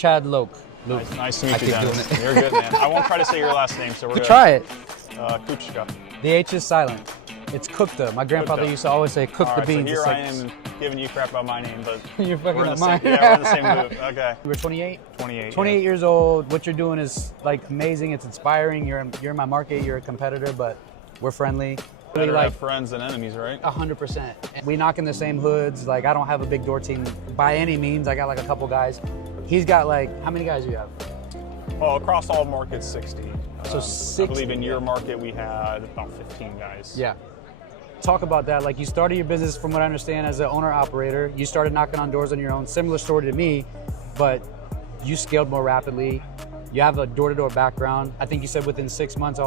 Chad Louk. Nice to meet you, Dennis. You're good, man. I won't try to say your last name, so we're good. Try it. Kuchka. The H is silent. It's Kukta. My grandfather used to always say cook the beans. So here I am giving you crap about my name, but you're fucking we're in up the mine. same, yeah, we're in the same move. Okay. You were 28? 28. 28 years old. What you're doing is like amazing. It's inspiring. You're in my market. You're a competitor, but we're friendly. Better like friends than enemies, right? 100%. We knock in the same hoods. Like, I don't have a big door team by any means. I got like a couple guys. He's got like, how many guys do you have? Well, across all markets, 60. So 60. I believe in your market we had about 15 guys. Yeah. Talk about that. Like, you started your business, from what I understand, as an owner-operator. You started knocking on doors on your own. Similar story to me, but you scaled more rapidly. You have a door-to-door background. I think you said within 6 months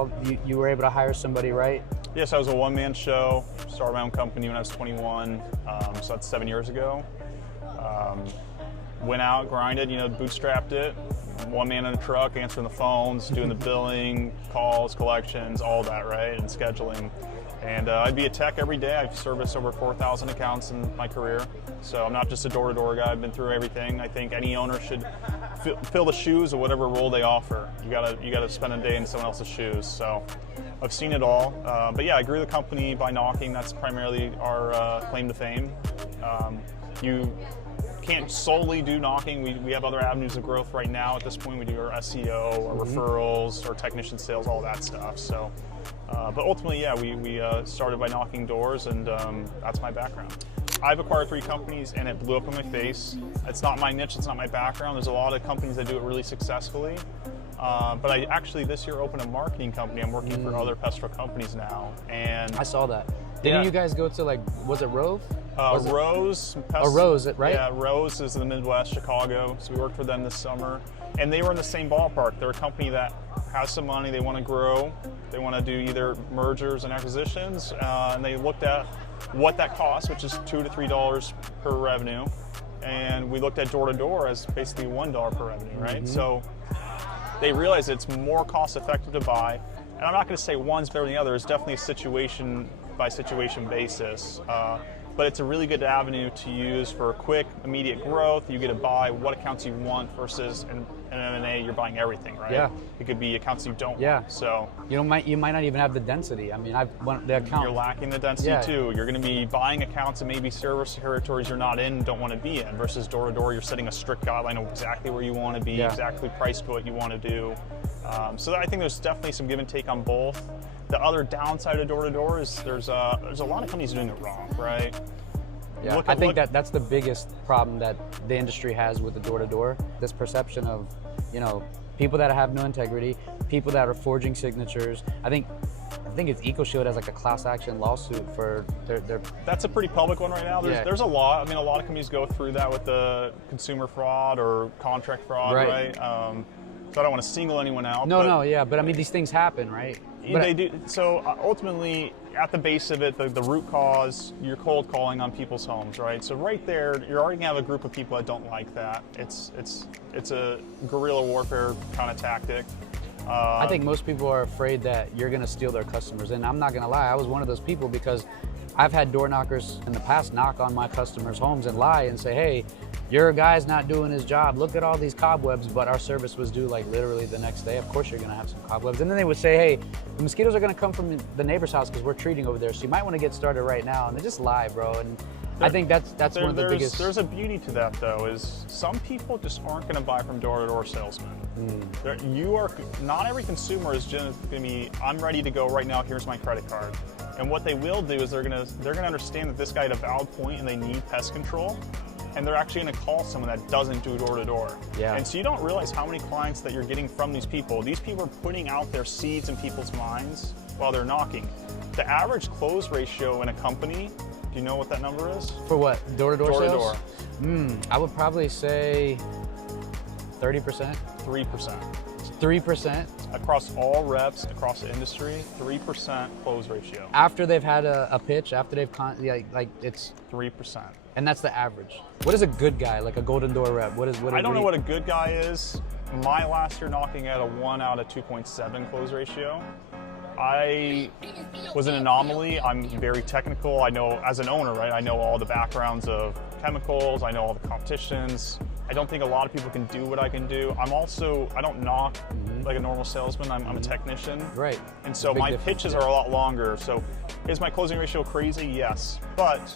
you were able to hire somebody, right? Yes, I was a one-man show. Started my own company when I was 21, so that's 7 years ago. Went out, grinded, bootstrapped it. One man in a truck, answering the phones, doing the billing, calls, collections, all that, right, and scheduling. And I'd be a tech every day. I've serviced over 4,000 accounts in my career. So I'm not just a door-to-door guy. I've been through everything. I think any owner should fill the shoes of whatever role they offer. You gotta spend a day in someone else's shoes. So I've seen it all. But yeah, I grew the company by knocking. That's primarily our claim to fame. You can't solely do knocking. We have other avenues of growth right now. At this point, we do our SEO, our referrals, our technician sales, all that stuff. So. But ultimately, yeah, we started by knocking doors, and that's my background. I've acquired 3 companies, and it blew up in my face. It's not my niche, it's not my background. There's a lot of companies that do it really successfully. But I actually this year opened a marketing company. I'm working for other pest control companies now. And I saw that. Didn't you guys go to, like, was it Rove? Rose. Rose, right? Yeah, Rose is in the Midwest, Chicago. So we worked for them this summer. And they were in the same ballpark. They're a company that has some money, they want to grow. They want to do either mergers and acquisitions. And they looked at what that costs, which is $2 to $3 per revenue. And we looked at door-to-door as basically $1 per revenue, right? So they realized it's more cost-effective to buy. And I'm not going to say one's better than the other. It's definitely a situation-by-situation basis. But it's a really good avenue to use for quick, immediate growth. You get to buy what accounts you want versus in M&A, you're buying everything, right? Yeah. It could be accounts you don't want. So you might not even have the density. I mean, the account. You're lacking the density too. You're going to be buying accounts and maybe service territories you're not in, don't want to be in. Versus door to door, you're setting a strict guideline of exactly where you want to be, exactly priced what you want to do. So I think there's definitely some give and take on both. The other downside of door-to-door is there's a lot of companies doing it wrong, right? Yeah, I think that's the biggest problem that the industry has with the door-to-door. This perception of, people that have no integrity, people that are forging signatures. I think it's EcoShield has like a class action lawsuit for their. That's a pretty public one right now. There's a lot. I mean, a lot of companies go through that with the consumer fraud or contract fraud, right? So I don't want to single anyone out. But I mean, these things happen, right? They do. So ultimately, at the base of it, the root cause, you're cold calling on people's homes, right? So right there, you're already gonna have a group of people that don't like that. It's a guerrilla warfare kind of tactic. I think most people are afraid that you're gonna steal their customers, and I'm not gonna lie, I was one of those people because I've had door knockers in the past knock on my customers' homes and lie and say, hey, your guy's not doing his job. Look at all these cobwebs, but our service was due like literally the next day. Of course you're gonna have some cobwebs. And then they would say, hey, the mosquitoes are gonna come from the neighbor's house because we're treating over there, so you might wanna get started right now. And they just lie, bro. And I think that's one of the biggest. There's a beauty to that though, is some people just aren't gonna buy from door-to-door salesmen. Not every consumer is just gonna be, I'm ready to go right now, here's my credit card. And what they will do is they're gonna understand that this guy had a valid point and they need pest control. And they're actually going to call someone that doesn't do door-to-door. Yeah. And so you don't realize how many clients that you're getting from these people. These people are putting out their seeds in people's minds while they're knocking. The average close ratio in a company, do you know what that number is? For what? Door-to-door sales? Door-to-door. I would probably say 30%. 3%. 3%? Across all reps, across the industry, 3% close ratio. After they've had a pitch, after they've, it's 3%. And that's the average. What is a good guy, like a golden door rep? I don't know what a good guy is. My last year knocking at a 1 out of 2.7 close ratio. I was an anomaly. I'm very technical. I know, as an owner, right, I know all the backgrounds of chemicals. I know all the competitions. I don't think a lot of people can do what I can do. I don't knock like a normal salesman. I'm a technician. Right. And so my pitches are a lot longer. So is my closing ratio crazy? Yes. But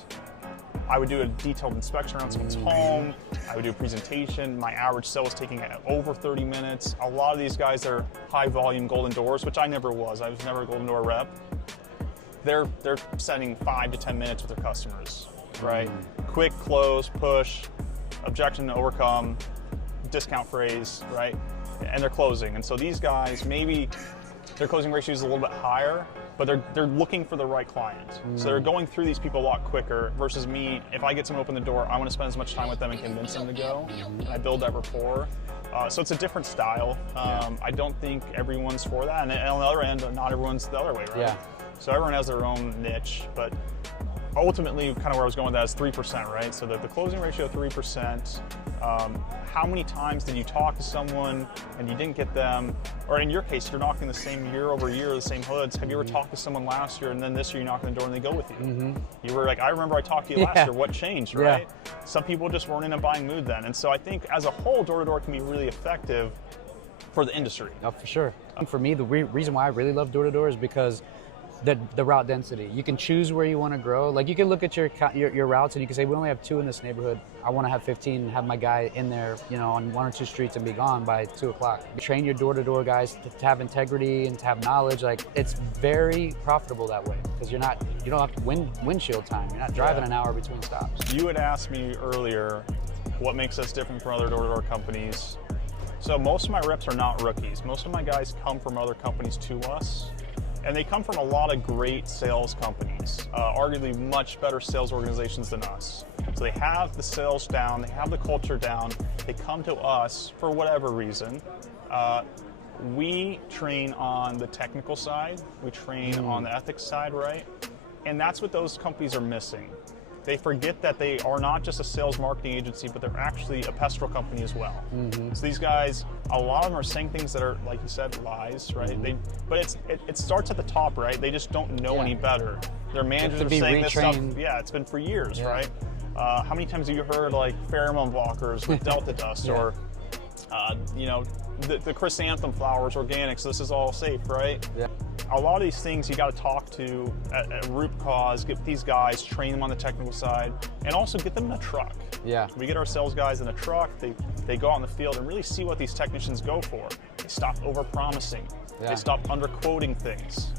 I would do a detailed inspection around someone's home. I would do a presentation. My average sale was taking over 30 minutes. A lot of these guys are high volume golden doors, which I never was. I was never a golden door rep. They're spending 5 to 10 minutes with their customers, right? Quick close, push, objection to overcome, discount phrase, right? And they're closing. And so these guys, maybe their closing ratio is a little bit higher, but they're looking for the right client. So they're going through these people a lot quicker versus me. If I get someone to open the door, I want to spend as much time with them and convince them to go. And I build that rapport. So it's a different style. I don't think everyone's for that. And on the other end, not everyone's the other way, right? Yeah. So everyone has their own niche, but ultimately, kind of where I was going with that is 3%, right? So the closing ratio 3%. How many times did you talk to someone and you didn't get them? Or in your case, you're knocking the same year over year, the same hoods. Have you ever talked to someone last year and then this year you knock on the door and they go with you? You were like, I remember I talked to you last year. What changed, right? Some people just weren't in a buying mood then. And so I think as a whole, door-to-door can be really effective for the industry. Oh, for sure. For me, the reason why I really love door-to-door is because the route density. You can choose where you want to grow. Like you can look at your routes and you can say, we only have 2 in this neighborhood. I want to have 15 and have my guy in there, on 1 or 2 streets and be gone by 2 o'clock. Train your door-to-door guys to have integrity and to have knowledge. Like it's very profitable that way because you don't have to windshield time. You're not driving an hour between stops. You had asked me earlier what makes us different from other door-to-door companies. So most of my reps are not rookies. Most of my guys come from other companies to us. And they come from a lot of great sales companies, arguably much better sales organizations than us. So they have the sales down, they have the culture down, they come to us for whatever reason. We train on the technical side, we train on the ethics side, right? And that's what those companies are missing. They forget that they are not just a sales marketing agency, but they're actually a pest control company as well. So these guys, a lot of them are saying things that are, like you said, lies, right? But it starts at the top, right? They just don't know any better. Their managers are saying this stuff. Yeah, it's been for years, right? How many times have you heard like pheromone blockers with Delta Dust or, the chrysanthemum flowers, organics, this is all safe, right? Yeah. A lot of these things you got to talk to at root cause, get these guys, train them on the technical side, and also get them in a truck. Yeah. We get our sales guys in a truck, they go out in the field and really see what these technicians go for. They stop over-promising. They stop under-quoting things.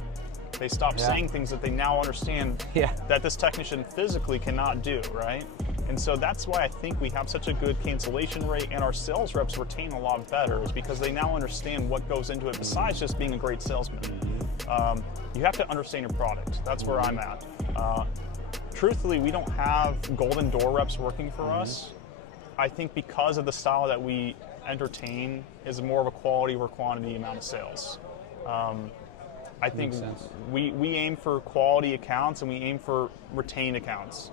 They stop saying things that they now understand that this technician physically cannot do, right? And so that's why I think we have such a good cancellation rate and our sales reps retain a lot better is because they now understand what goes into it besides just being a great salesman. You have to understand your product. That's where I'm at. Truthfully, we don't have golden door reps working for us. I think because of the style that we entertain is more of a quality over quantity amount of sales. I think we aim for quality accounts and we aim for retained accounts.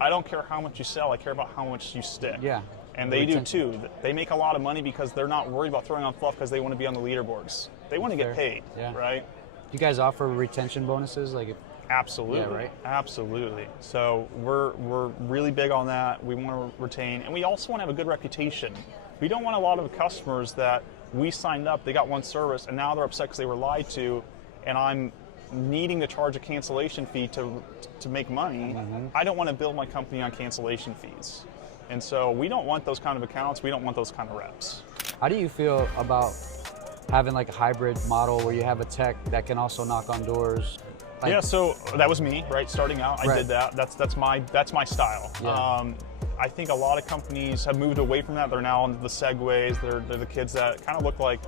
I don't care how much you sell, I care about how much you stick. Yeah. And they do too. They make a lot of money because they're not worried about throwing on fluff because they want to be on the leaderboards. They want to get paid, right? You guys offer retention bonuses? Absolutely. Yeah, right? Absolutely. So we're really big on that. We want to retain, and we also want to have a good reputation. We don't want a lot of customers that we signed up, they got one service, and now they're upset because they were lied to, and I'm needing to charge a cancellation fee to make money. I don't want to build my company on cancellation fees. And so we don't want those kind of accounts. We don't want those kind of reps. How do you feel about having like a hybrid model where you have a tech that can also knock on doors? Yeah, so that was me, right? Starting out, I did that. That's my style. Yeah. I think a lot of companies have moved away from that. They're now on the Segways. They're the kids that kind of look like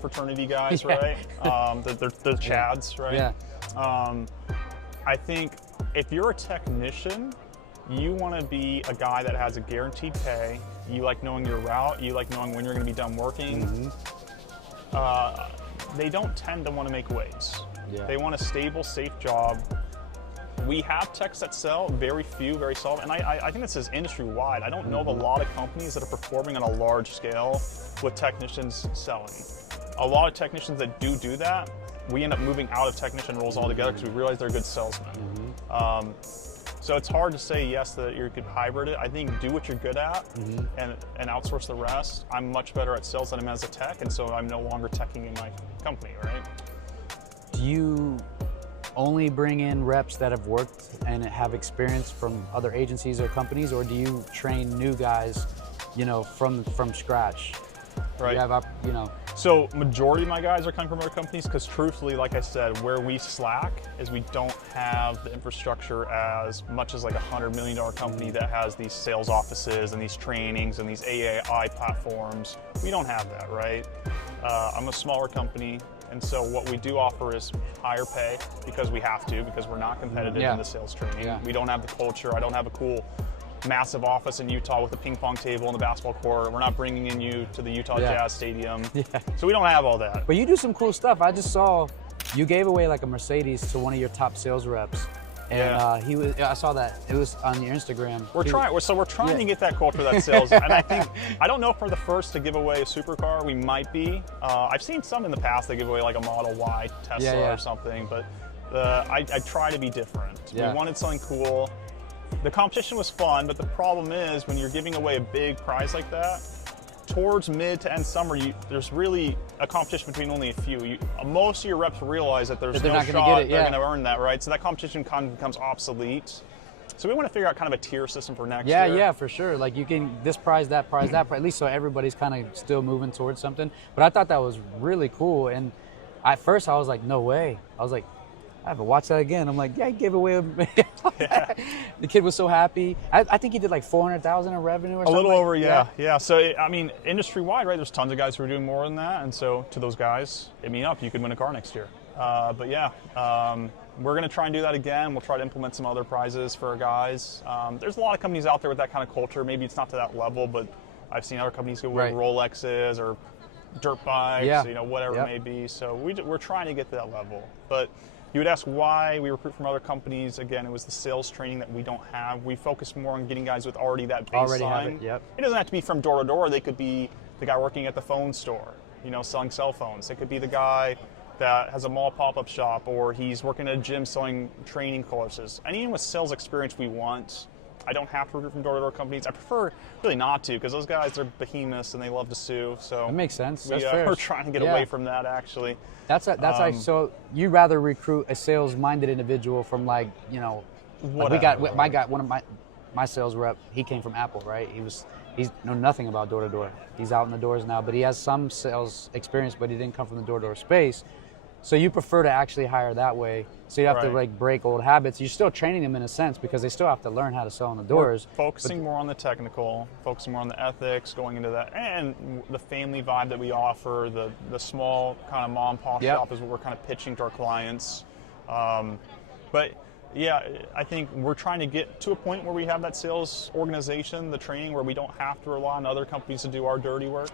fraternity guys, right? They're Chads, right? Yeah. I think if you're a technician, you want to be a guy that has a guaranteed pay. You like knowing your route. You like knowing when you're going to be done working. They don't tend to want to make waves. Yeah. They want a stable, safe job. We have techs that sell, very few, very solid, and I think this is industry-wide. I don't know of a lot of companies that are performing on a large scale with technicians selling. A lot of technicians that do that, we end up moving out of technician roles altogether because we realize they're good salesmen. So it's hard to say yes that you could hybrid it. I think do what you're good at and outsource the rest. I'm much better at sales than I am as a tech, and so I'm no longer teching in my company, right? Do you only bring in reps that have worked and have experience from other agencies or companies, or do you train new guys, you know, from scratch? Right. You have, you know. So majority of my guys are coming from other companies because truthfully, like I said, where we slack is we don't have the infrastructure as much as like $100 million company that has these sales offices and these trainings and these AI platforms. We don't have that, right? I'm a smaller company, and so what we do offer is higher pay because we have to, because we're not competitive in the sales training. We don't have the culture. I don't have a cool massive office in Utah with a ping pong table and the basketball court. We're not bringing in you to the Utah Jazz Stadium. So we don't have all that. But you do some cool stuff. I just saw you gave away like a Mercedes to one of your top sales reps. And I saw that. It was on your Instagram. We're trying to get that culture, that sales. And I think, I don't know if we're the first to give away a supercar. We might be. I've seen some in the past that give away like a Model Y Tesla or something, but I try to be different. We wanted something cool. The competition was fun, but the problem is when you're giving away a big prize like that, towards mid to end summer, there's really a competition between only a few. Most of your reps realize that there's no shot they're going to earn that, right? So that competition kind of becomes obsolete. So we want to figure out kind of a tier system for next year. Yeah, for sure. Like you can this prize, that prize, that prize, at least so everybody's kind of still moving towards something. But I thought that was really cool. And at first I was like, no way. I was like, I have to watch that again. I'm like, he gave away The kid was so happy. I think he did like 400,000 in revenue or something. A little over, yeah. So, I mean, industry-wide, right, there's tons of guys who are doing more than that. And so to those guys, hit me up. You could win a car next year. But yeah, we're going to try and do that again. We'll try to implement some other prizes for our guys. There's a lot of companies out there with that kind of culture. Maybe it's not to that level, but I've seen other companies go with Rolexes or dirt bikes, you know, whatever it may be. So we're trying to get to that level. But you would ask why we recruit from other companies. Again, it was the sales training that we don't have. We focus more on getting guys with already that baseline. It doesn't have to be from door to door. They could be the guy working at the phone store, you know, selling cell phones. It could be the guy that has a mall pop-up shop, or he's working at a gym selling training courses. Anyone with sales experience we want. I don't have to recruit from door-to-door companies. I prefer really not to, because those guys are behemoths and they love to sue. So that makes sense. We're trying to get away from that, actually. That's like, so you'd rather recruit a sales-minded individual from, like, you know, like one of my sales rep. He came from Apple, right? He's know nothing about door-to-door. He's out in the doors now, but he has some sales experience, but he didn't come from the door-to-door space. So you prefer to actually hire that way, so you have to like break old habits. You're still training them in a sense because they still have to learn how to sell in the doors. We're focusing more on the technical, focusing more on the ethics, going into that, and the family vibe that we offer. The small kind of mom and pop shop is what we're kind of pitching to our clients. But yeah, I think we're trying to get to a point where we have that sales organization, the training, where we don't have to rely on other companies to do our dirty work.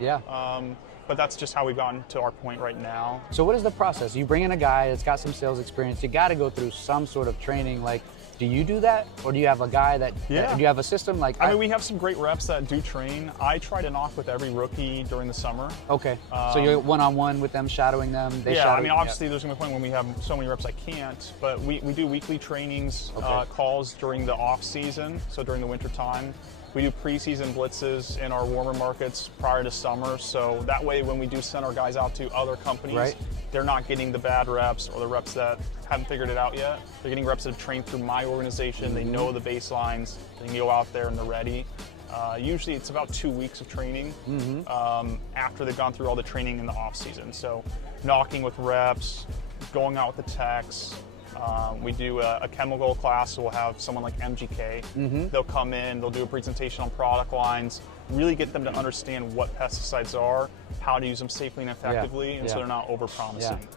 But that's just how we've gotten to our point right now. So what is the process? You bring in a guy that's got some sales experience. You got to go through some sort of training. Like, do you do that? Or do you have a guy that do you have a system? Like, I mean, we have some great reps that do train. I try to knock with every rookie during the summer. Okay. So you're one-on-one with them, shadowing them? I mean, obviously there's going to be a point when we have so many reps I can't, but we do weekly trainings, calls during the off season, so during the winter time. We do preseason blitzes in our warmer markets prior to summer, so that way when we do send our guys out to other companies, they're not getting the bad reps or the reps that haven't figured it out yet. They're getting reps that have trained through my organization. They know the baselines. They can go out there and they're ready. Usually it's about 2 weeks of training after they've gone through all the training in the off season. So knocking with reps, going out with the techs. We do a chemical class, so we'll have someone like MGK. They'll come in, they'll do a presentation on product lines, really get them to understand what pesticides are, how to use them safely and effectively, and so they're not over-promising.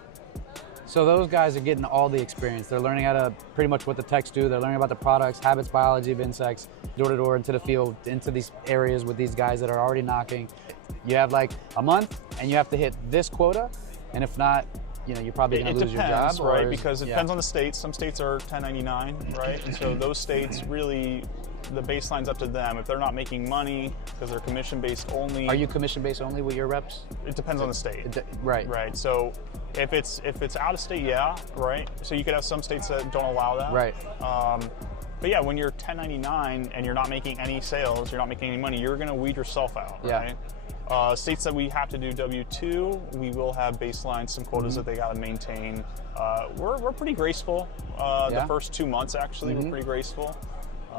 So those guys are getting all the experience. They're learning how to pretty much what the techs do. They're learning about the products, habits, biology of insects, door-to-door into the field, into these areas with these guys that are already knocking. You have like a month, and you have to hit this quota, and if not, you know, you're probably going to lose your job. Right, because it depends on the states. Some states are 1099, right? And so those states really, the baseline's up to them. If they're not making money because they're commission-based only. Are you commission-based only with your reps? It depends on the state. Right. So if it's out of state, right? So you could have some states that don't allow that. Right. But yeah, when you're 1099 and you're not making any sales, you're not making any money, you're going to weed yourself out, right? States that we have to do W-2, we will have baseline some quotas that they got to maintain. We're pretty graceful. The first 2 months, actually, we're pretty graceful.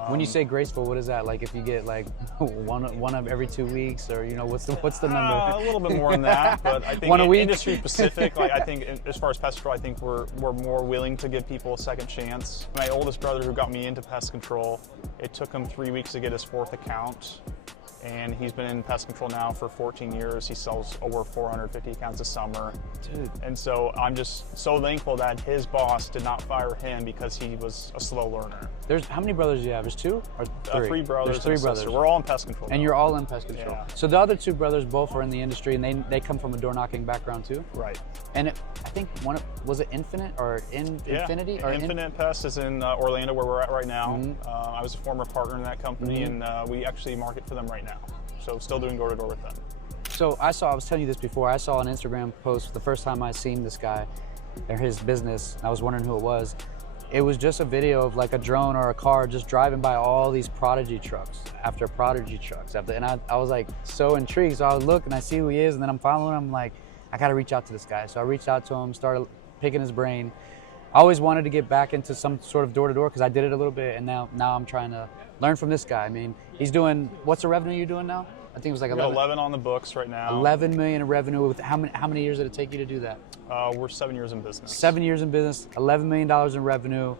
When you say graceful, what is that? Like if you get like one of every 2 weeks, or what's the number? A little bit more than that, but I think industry specific. Like I think as far as pest control, I think we're more willing to give people a second chance. My oldest brother, who got me into pest control, it took him 3 weeks to get his 4th account. And he's been in pest control now for 14 years. He sells over 450 accounts a summer. Dude. And so I'm just so thankful that his boss did not fire him because he was a slow learner. How many brothers do you have? There's 2 or 3? 3 brothers. There's 3 brothers. We're all in pest control. And you're all in pest control. Yeah. So the other 2 brothers both are in the industry, and they come from a door knocking background too. Right. And I think was it Infinite or Infinity? Or Infinite Pest is in Orlando, where we're at right now. I was a former partner in that company, and we actually market for them right now. So still doing door to door with them. So I was telling you this before, I saw an Instagram post the first time I seen this guy or his business. I was wondering who it was. It was just a video of like a drone or a car just driving by all these Prodigy trucks after Prodigy trucks. And I was like so intrigued. So I would look and I see who he is, and then I'm following him. I'm like, I gotta reach out to this guy. So I reached out to him, started picking his brain. I always wanted to get back into some sort of door to door because I did it a little bit, and now I'm trying to learn from this guy. I mean, he's doing, what's the revenue you're doing now? I think it was like 11 on the books right now. 11 million in revenue. With how many years did it take you to do that? We're 7 years in business. 7 years in business, $11 million in revenue,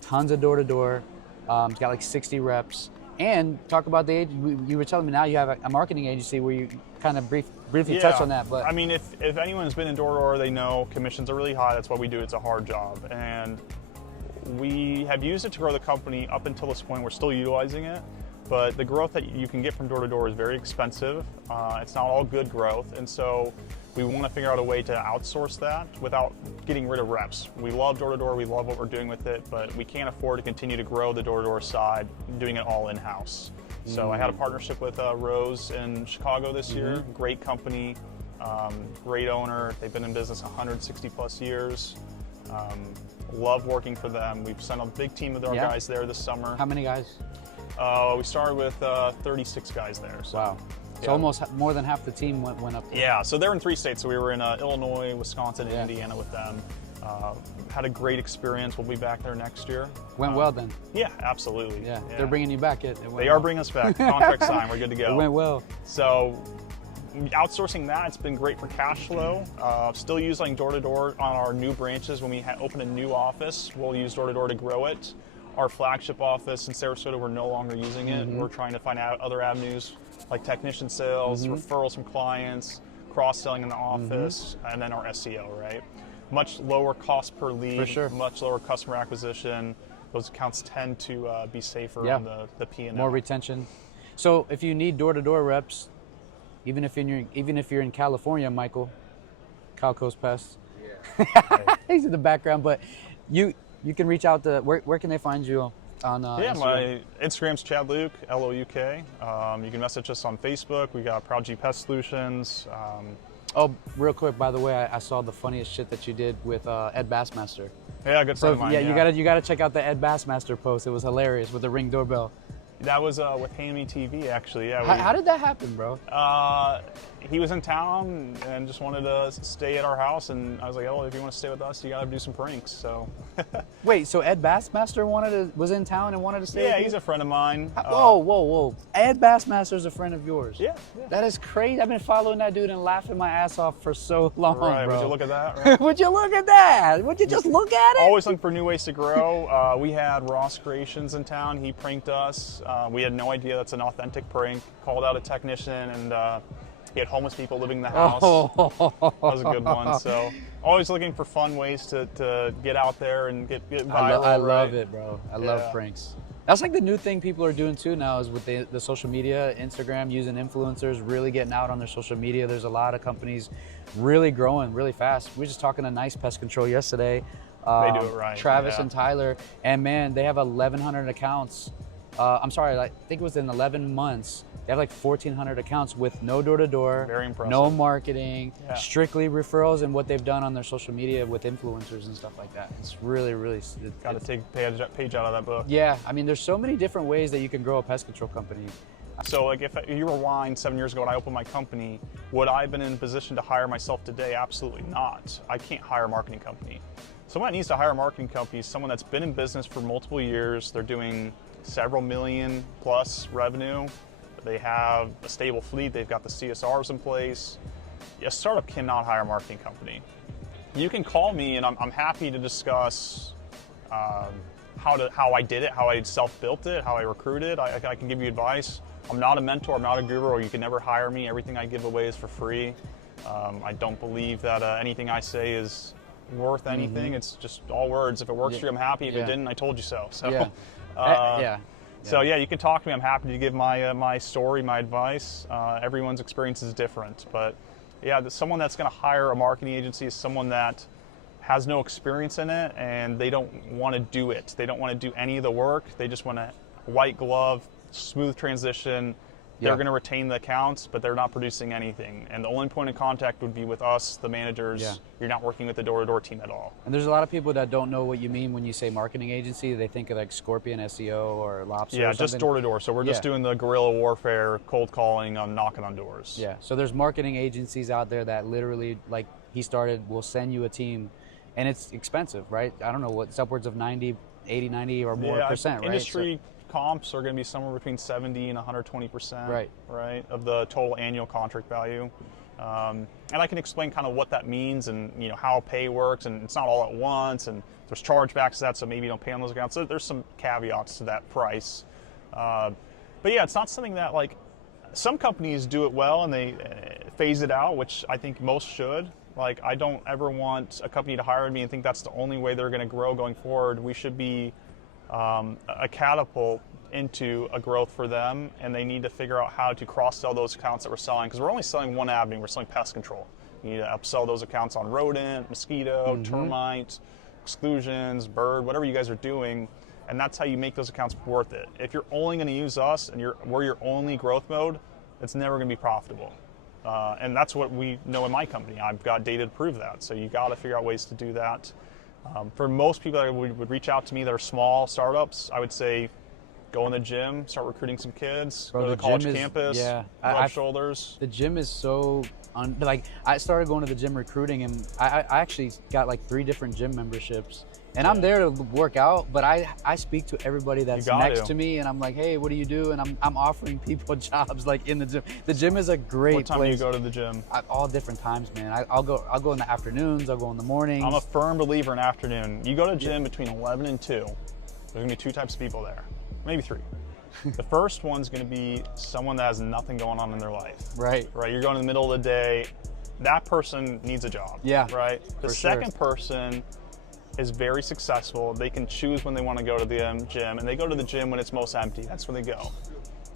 tons of door to door. Got like 60 reps. And talk about the age. You were telling me now you have a marketing agency where you kind of briefly touched on that. But I mean, if anyone's been in door to door, they know commissions are really high. That's why we do. It's a hard job, and we have used it to grow the company up until this point. We're still utilizing it. But the growth that you can get from door to door is very expensive. It's not all good growth, and so we want to figure out a way to outsource that without getting rid of reps. We love door to door, we love what we're doing with it, but we can't afford to continue to grow the door to door side, doing it all in-house. So I had a partnership with Rose in Chicago this year. Great company, great owner. They've been in business 160 plus years. Love working for them. We've sent a big team of our guys there this summer. how many guys? We started with 36 guys there. So, wow. So almost more than half the team went up there. Yeah, so they're in 3 states. So we were in Illinois, Wisconsin, and Indiana with them. Had a great experience. We'll be back there next year. Went well then? Yeah, absolutely. Yeah. They're bringing you back. They are bringing us back. Contract signed. We're good to go. It went well. So outsourcing that, it's been great for cash flow. Still using door-to-door on our new branches. When we open a new office, we'll use door-to-door to grow it. Our flagship office in Sarasota, we're no longer using it. We're trying to find out other avenues like technician sales, referrals from clients, cross-selling in the office, and then our SEO, right? Much lower cost per lead, For sure. much lower customer acquisition. Those accounts tend to be safer on the P&L. More retention. So if you need door-to-door reps, even if you're in California, Michael, Cal Coast Pest, he's in the background, but you can reach out to, where can they find you on Instagram? My Instagram's Chad Louk, L-O-U-K. You can message us on Facebook. We got Prodigy Pest Solutions. Oh, real quick, by the way, I saw the funniest shit that you did with Ed Bassmaster. Yeah, good friend of mine. You gotta check out the Ed Bassmaster post. It was hilarious with the Ring doorbell. That was with Hammy TV, actually. Yeah. How did that happen, bro? He was in town and just wanted to stay at our house, and I was like, "Oh, if you want to stay with us, you got to do some pranks." So. Wait, so Ed Bassmaster was in town and wanted to stay? Yeah, with he's you? a friend of mine. Whoa! Ed Bassmaster's a friend of yours. Yeah. That is crazy. I've been following that dude and laughing my ass off for so long, Right. bro. Would you look at that? Right? Would you look at that? Would you just look at it? Always looking for new ways to grow. We had Ross Creations in town. He pranked us. We had no idea that's an authentic prank. Called out a technician, and he had homeless people living in the house. That was a good one. So always looking for fun ways to get out there and get viral. I love it, bro. I love pranks. That's like the new thing people are doing too now is with the social media, Instagram, using influencers, really getting out on their social media. There's a lot of companies really growing really fast. We were just talking to Nice Pest Control yesterday. They do it right. Travis and Tyler, and man, they have 1,100 accounts. I'm sorry, I think it was in 11 months. They have like 1,400 accounts with no door-to-door, Very impressive. no marketing, Yeah. strictly referrals, and what they've done on their social media with influencers and stuff like that. It's really, really. Got to take a page out of that book. Yeah, I mean, there's so many different ways that you can grow a pest control company. So like if you rewind 7 years ago and I opened my company, would I have been in a position to hire myself today? Absolutely not. I can't hire a marketing company. Someone that needs to hire a marketing company is someone that's been in business for multiple years. They're doing several million plus revenue. They have a stable fleet. They've got the CSRs in place. A startup cannot hire a marketing company. You can call me and I'm happy to discuss how I did it, how I self-built it, how I recruited. I can give you advice. I'm not a mentor, I'm not a guru, or you can never hire me. Everything I give away is for free. I don't believe that anything I say is worth anything. It's just all words. If it works for you, I'm happy. If it didn't, I told you so. So, So yeah, you can talk to me. I'm happy to give my story, my advice. Everyone's experience is different, but yeah, someone that's going to hire a marketing agency is someone that has no experience in it and they don't want to do it. They don't want to do any of the work. They just want a white glove, smooth transition. They're going to retain the accounts, but they're not producing anything. And the only point of contact would be with us, the managers. Yeah. You're not working with the door-to-door team at all. And there's a lot of people that don't know what you mean when you say marketing agency. They think of like Scorpion SEO or Lobster. Yeah, or just door-to-door. So we're just doing the guerrilla warfare, cold calling, knocking on doors. Yeah, so there's marketing agencies out there that literally, like he started, will send you a team, and it's expensive, right? I don't know, it's upwards of 90 or more percent, right? Industry comps are going to be somewhere between 70 and 120%, right, of the total annual contract value. And I can explain kind of what that means and how pay works, and it's not all at once, and there's chargebacks to that, so maybe you don't pay on those accounts. So there's some caveats to that price. But yeah, it's not something that like some companies do it well and they phase it out, which I think most should. Like I don't ever want a company to hire me and think that's the only way they're going to grow going forward. We should be a catapult into a growth for them, and they need to figure out how to cross-sell those accounts that we're selling, because we're only selling one avenue. We're selling pest control. You need to upsell those accounts on rodent, mosquito, termite, exclusions, bird, whatever you guys are doing, and that's how you make those accounts worth it. If you're only going to use us and we're your only growth mode, it's never going to be profitable. And that's what we know in my company. I've got data to prove that. So you got to figure out ways to do that. For most people that would reach out to me that are small startups, I would say go in the gym, start recruiting some kids, go to the college campus, rub shoulders. The gym is so, like I started going to the gym recruiting, and I actually got like 3 different gym memberships. And I'm there to work out, but I speak to everybody that's next to me, and I'm like, hey, what do you do? And I'm offering people jobs like in the gym. The gym is a great place. What time do you go to the gym? All different times, man. I'll go in the afternoons. I'll go in the mornings. I'm a firm believer in afternoon. You go to the gym between 11 and 2. There's gonna be 2 types of people there, maybe 3. The first one's gonna be someone that has nothing going on in their life. Right. You're going in the middle of the day. That person needs a job. Yeah. Right. The second person is very successful. They can choose when they want to go to the gym, and they go to the gym when it's most empty. That's when they go,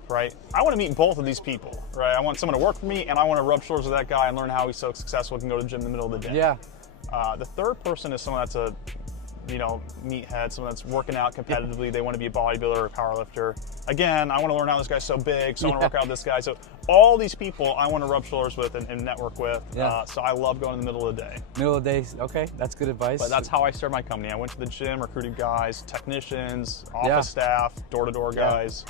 right? I want to meet both of these people, right? I want someone to work for me, and I want to rub shoulders with that guy and learn how he's so successful and can go to the gym in the middle of the day. Yeah. The third person is someone that's a meathead, someone that's working out competitively. They want to be a bodybuilder or a powerlifter. Again, I want to learn how this guy's so big, so I want to work out with this guy. So all these people I want to rub shoulders with and network with. So I love going in the middle of the day. Middle of the day, okay, that's good advice. But that's how I started my company. I went to the gym, recruited guys, technicians, office staff, door-to-door guys.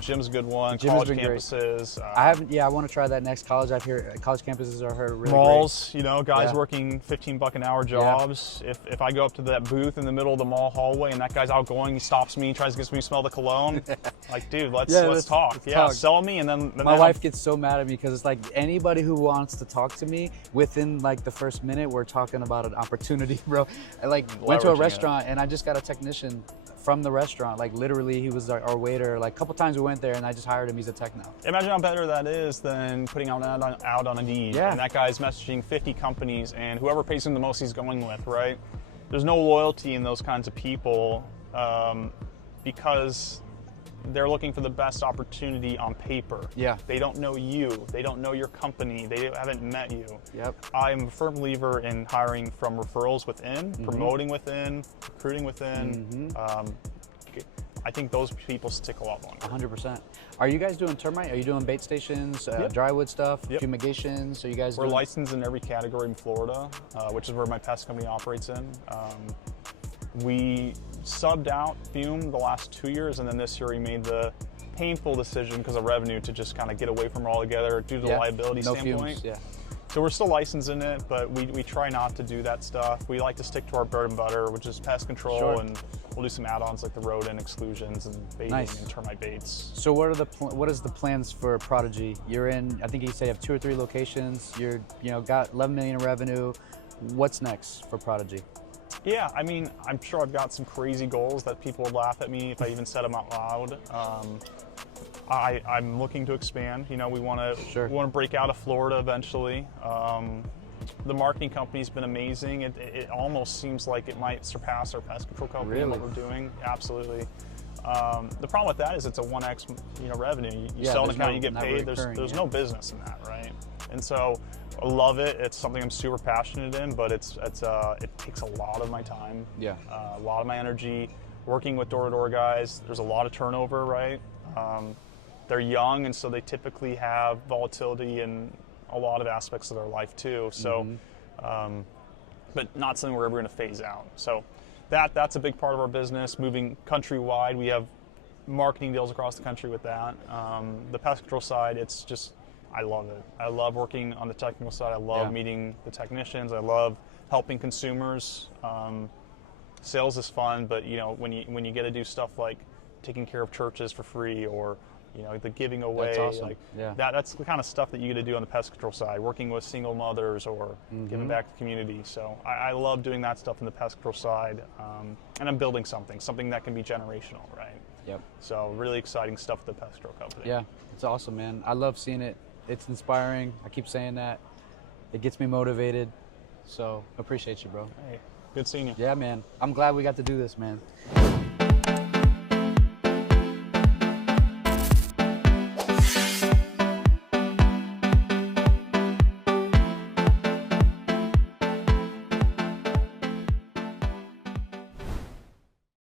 Gym's a good one. College campuses. I want to try that next. College campuses are really malls, great. Guys working $15 an hour jobs. If I go up to that booth in the middle of the mall hallway and that guy's outgoing, he stops me, tries to get me to smell the cologne. Like, dude, let's talk. Sell me, and then my wife gets so mad at me because it's like anybody who wants to talk to me, within like the first minute, we're talking about an opportunity, bro. I went to a restaurant and I just got a technician from the restaurant. Like literally, he was our waiter. Like a couple times we went there, and I just hired him. He's a tech now. Imagine how better that is than putting out an ad out on Indeed. And that guy's messaging 50 companies, and whoever pays him the most, he's going with, right? There's no loyalty in those kinds of people because they're looking for the best opportunity on paper. Yeah. They don't know you. They don't know your company. They haven't met you. Yep. I'm a firm believer in hiring from referrals within, promoting within, recruiting within. I think those people stick a lot longer. 100%. Are you guys doing termite? Are you doing bait stations, Yep. drywood stuff, Yep. fumigations? Are you guys We're doing? licensed in every category in Florida, which is where my pest company operates in. We subbed out fume the last 2 years, and then this year we made the painful decision because of revenue to just kind of get away from it altogether due to the liability no standpoint. fumes, yeah. So we're still licensed in it, but we try not to do that stuff. We like to stick to our bread and butter, which is pest control, Sure. and we'll do some add-ons like the rodent exclusions and baiting Nice. and termite baits. So what are what is the plans for Prodigy? You're in, I think you say you have 2 or 3 locations. You're, got 11 million in revenue. What's next for Prodigy? Yeah, I mean, I'm sure I've got some crazy goals that people would laugh at me if I even said them out loud. I'm looking to expand. We want to break out of Florida eventually. The marketing company's been amazing. It almost seems like it might surpass our pest control company and what we're doing. Absolutely. The problem with that is it's a 1x revenue. You sell an account, you get paid. There's no business in that, right? And so I love it. It's something I'm super passionate in, but it takes a lot of my time. Yeah. A lot of my energy. Working with door-to-door guys, there's a lot of turnover, right? They're young, and so they typically have volatility in a lot of aspects of their life too. So, but not something we're ever going to phase out. So that's a big part of our business. Moving countrywide, we have marketing deals across the country with that. The pest control side, it's just, I love it. I love working on the technical side. I love meeting the technicians. I love helping consumers. Sales is fun, but when you get to do stuff like taking care of churches for free, or the giving away, that's awesome. That's the kind of stuff that you get to do on the pest control side, working with single mothers or giving back to the community. So I love doing that stuff in the pest control side, and I'm building something that can be generational, right? Yep. So really exciting stuff with the pest control company. Yeah, it's awesome, man. I love seeing it. It's inspiring. I keep saying that. It gets me motivated. So appreciate you, bro. Hey, good seeing you. Yeah, man. I'm glad we got to do this, man.